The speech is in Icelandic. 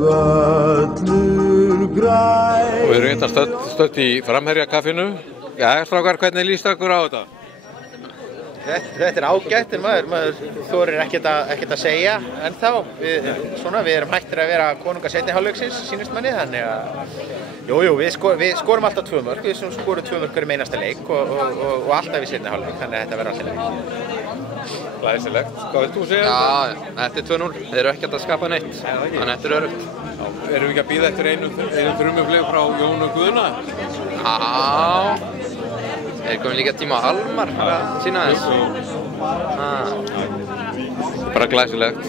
völlur græn. Og við erum hérna stödd í Framherjakaffinu. Já, strákar, hvernig líst ykkur á þetta? Þetta ágætt, en maður þorir ekkert að segja ennþá. Við erum hættir að vera konungar seinni hálfleiksins, sýnist manni, þannig að við skorum alltaf 2 mörk, við skorum 2 mörk hverjum einasta leik og alltaf í seinni hálfleik, þannig að þetta verður alltaf leik. Glæsilegt. Hvað vilt þú segja? Já, þetta er 2-0. Þeir eru ekkert að skapa neitt, þannig að þetta er öruggt. Erum við ekki að bíða eftir einu þrumuflug frá Jón og Guðna? Já. Er komin líka tíma á Almar að sýna þess? Bara glæsilegt.